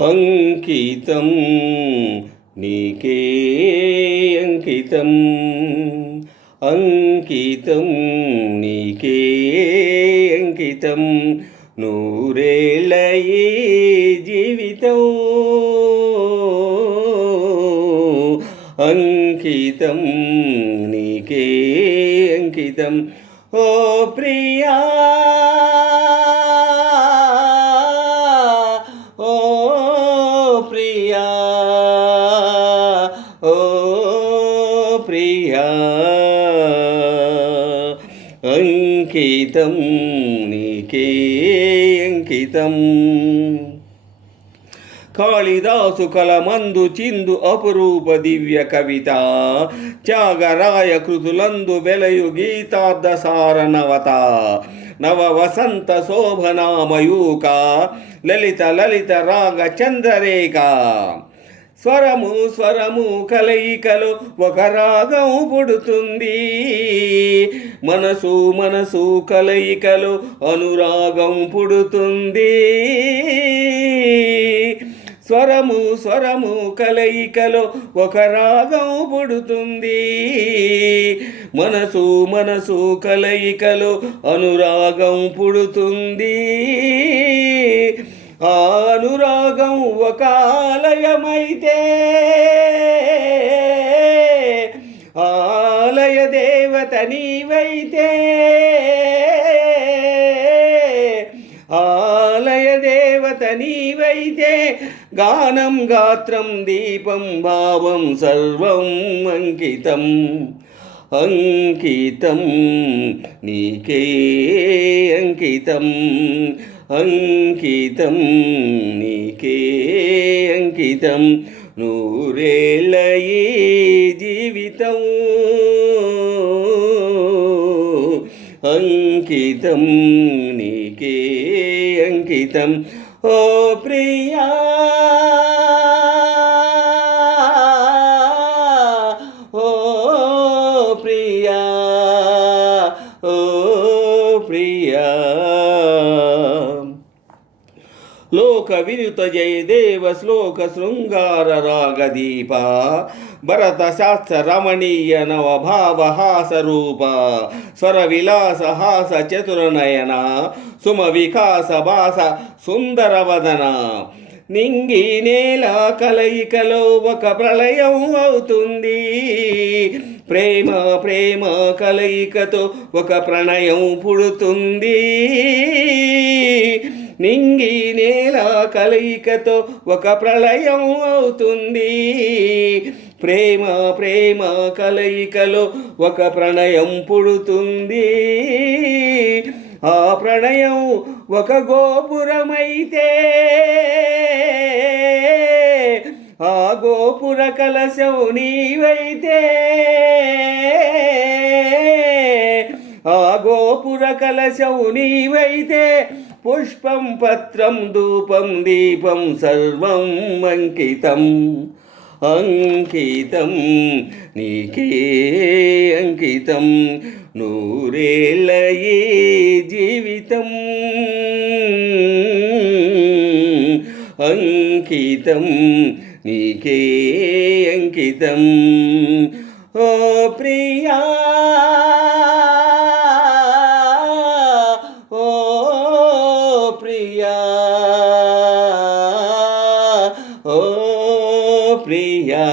అంకితం నీకే అంకితం అంకితం నీకే అంకితం నూరేళ్ళ ఈ జీవితం అంకితం నీకే అంకితం ఓ ప్రియా ఓ ప్రియా ఓ ప్రియా అంకితం నీకే అంకితం కాళిదాసు కలమందు చిందు అపురూప దివ్య కవిత త్యాగరాయ కృతులందు వెలయు గీతార్థసార నవత నవ వసంత శోభనామయూక లలిత లలిత రాగ చంద్రరేఖ స్వరము స్వరము కలయికలో ఒక రాగం పుడుతుంది మనసు మనసు కలయికలో అనురాగం పుడుతుంది స్వరము స్వరము కలయికలో ఒక రాగం పుడుతుంది మనసు మనసు కలయికలో అనురాగం పుడుతుంది ఆ అనురాగం ఒక ఆలయమైతే ఆలయ దేవత నీవైతే ఆలయ దేవత నీవైతే గానం గాత్రం దీపం భావం సర్వం అంకితం అంకితం నీకే అంకితం అంకితం నీకే అంకితం నూరేళ్ళ ఈ జీవితం అంకితం నీకే అంకితం ఓ ప్రియా ఓ ప్రియా ఓ ప్రియా లోక వినుత జయదేవ శ్లోక శృంగార రాగదీప భరత శాస్త్ర రమణీయ నవభావహాస రూప స్వర విలాస హాస చతురనయన సుమ వికాస భాస సుందరవదన నింగి నేల కలయికలో ఒక ప్రళయం అవుతుంది ప్రేమ ప్రేమ కలయికతో ఒక ప్రణయం పుడుతుంది నింగి నేల కలయికతో ఒక ప్రళయం అవుతుంది ప్రేమ ప్రేమ కలయికలో ఒక ప్రణయం పుడుతుంది ఆ ప్రణయం ఒక గోపురమైతే ఆ గోపుర కలశం నీవైతే ఆ గోపుర కలశం నీవైతే పుష్పం పత్రం ధూపం దీపం సర్వం అంకితం అంకితం నీకే అంకితం నూరేళ్ళ ఈ జీవితం అంకితం నీకే అంకితం ఓ ప్రియా ఓ ప్రియా ఓ ప్రియా